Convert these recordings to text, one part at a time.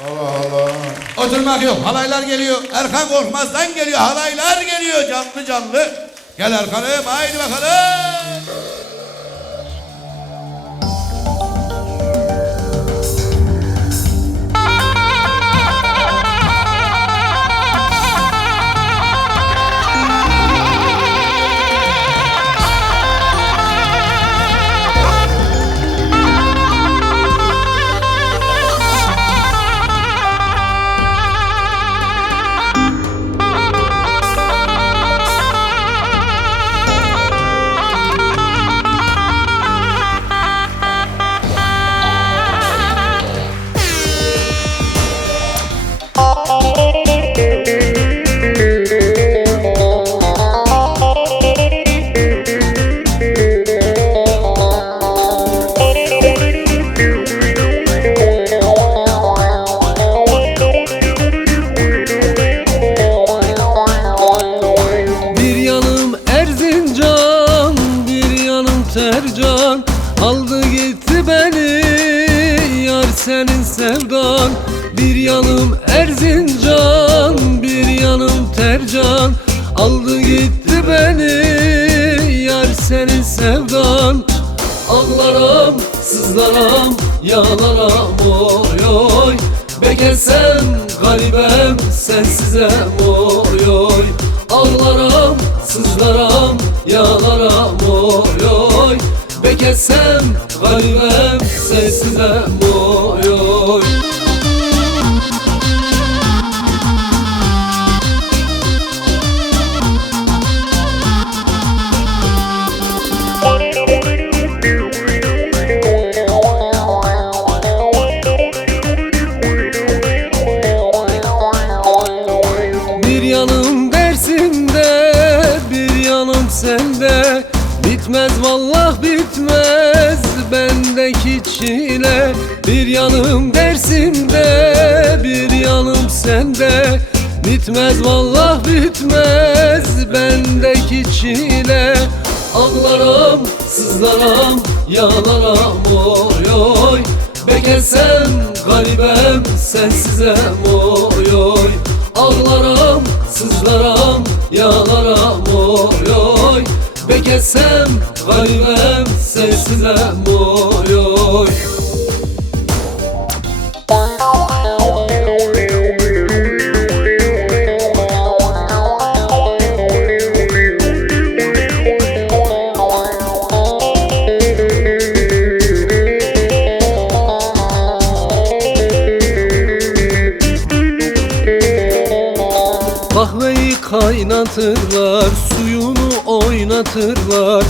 Allah Allah. Oturmak yok. Halaylar geliyor. Erkan Korkmaz'dan geliyor. Halaylar geliyor. Canlı canlı. Gel Erkan'ım. Haydi bakalım. Tercan aldı gitti beni, yar senin sevdan. Bir yanım Erzincan, bir yanım Tercan, aldı gitti beni, yar senin sevdan. Ağlaram, sızlaram, yağlaram oy oy. Bekesem garibem, sensizem oy oy. Ağlaram, sızlaram, yağlaram oy oy. Bekesem garibem, sensizem oy oy. Bir yanım Dersim'de, bir yanım sende. Bitmez vallah bitmez bendeki çile. Bir yanım Dersim'de, bir yanım sende. Bitmez vallah bitmez bendeki çile. Ağlaram, sızlaram, yağlaram oy oy. Bekesem garibem, sensizem oy oy. Ağlaram, sızlaram, yağlaram oy oy. Bekesem garibem, sensizem oy oy. Kahveyi kaynatırlar, suyunu oynatırlar.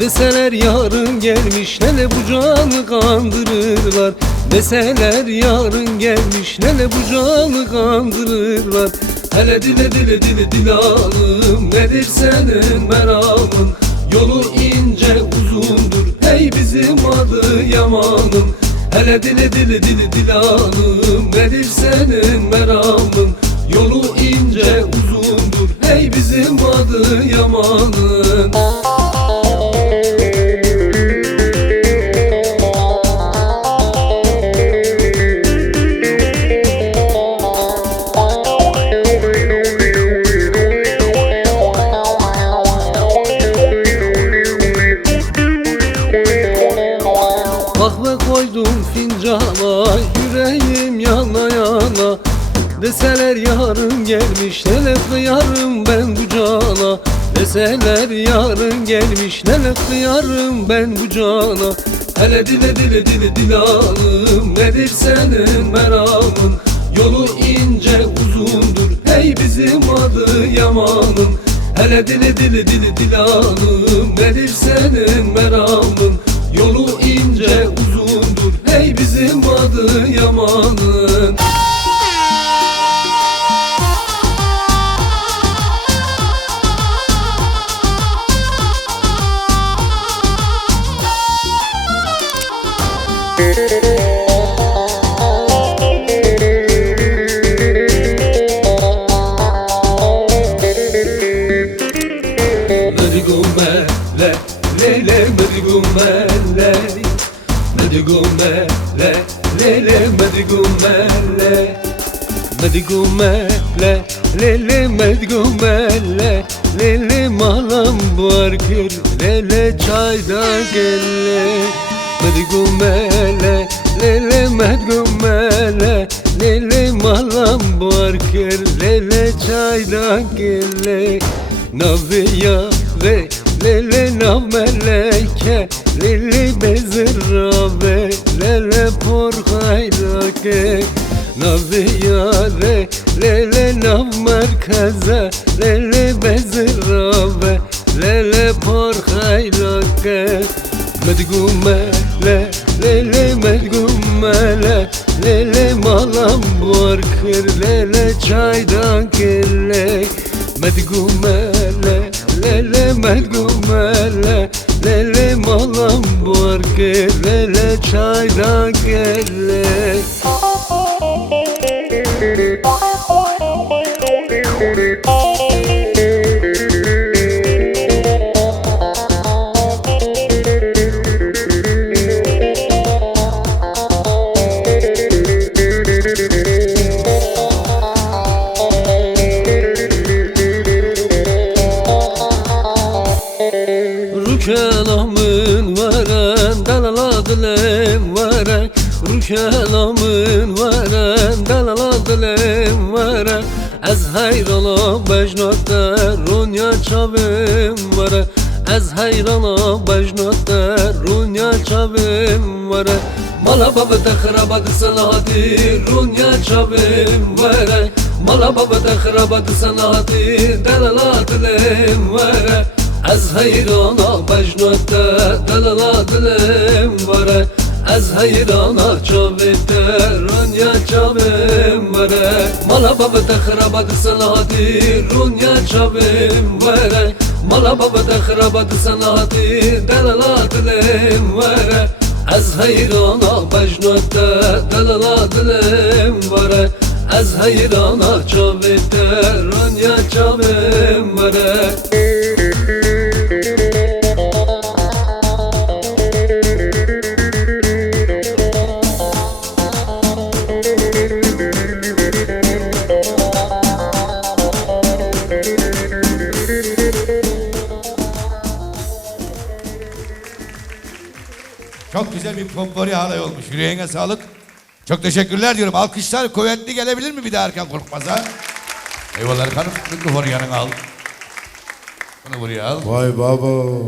Deseler yarın gelmiş, nene bu canı kandırırlar. Deseler yarın gelmiş, nene bu canı kandırırlar. Hele dile dile dile dilalım, nedir senin meramın? Yolu ince uzundur, hey bizim adı Yaman'ım. Hele dile dile dile dilalım, nedir senin meramın? Yolu ince uzundur, hey bizim adı Yaman'ın. Kahve koydum fincana, yüreğim yana yana. Deseler yarın gelmiş, neler kıyarım ben bu cana. Deseler yarın gelmiş, neler kıyarım ben bu cana. Hele dile dile dile dilalım, nedir senin meramın? Yolu ince uzundur, hey bizim adı Yaman'ım. Hele dile dile dile dilalım, nedir senin meramın? Yolu ince uzundur, hey bizim adı Yaman'ın. Medigumele, lele, medigumele, mele Medgumele lele medgumele lele malam barkır lele çayda gelle Medgumele lele medgumele lele malam barkır lele çayda gelle Naviya ve lele nav meleke lele bezirrabe lele porhayrake Naviya lele nav merkeze lele bezirrabe lele porhayrake Medgumele lele medgumele lele malam barkır lele çaydan kelle Medgumele lele medgumele lele malam barkır lele çaydan kelle Kelamın veren dalala dilem veren Kelamın veren dalala dilem veren Ez hayrana bejnakta runya çavim veren Ez hayrana bejnakta runya çavim veren Mala baba da khrabat salati runya çavim veren Mala baba da khrabat salati dalala dilem veren Ez hayrana bejnata dalala dilim vare Ez hayrana çavete runya çavim vare Mala baba da khrabat salati runya çavim vare Mala baba da khrabat salati dalala dilim vare Ez hayrana bejnata dalala dilim vare Ez hayrana çavete runya çavim vare Çok güzel bir pompori halay olmuş. Yüreğine sağlık. Çok teşekkürler diyorum. Alkışlar kuvvetli gelebilir mi bir daha Erkan Korkmaz'a? Eyvallah Erkan'ım. Mikrofonu yanına al. Bunu buraya al. Vay baba.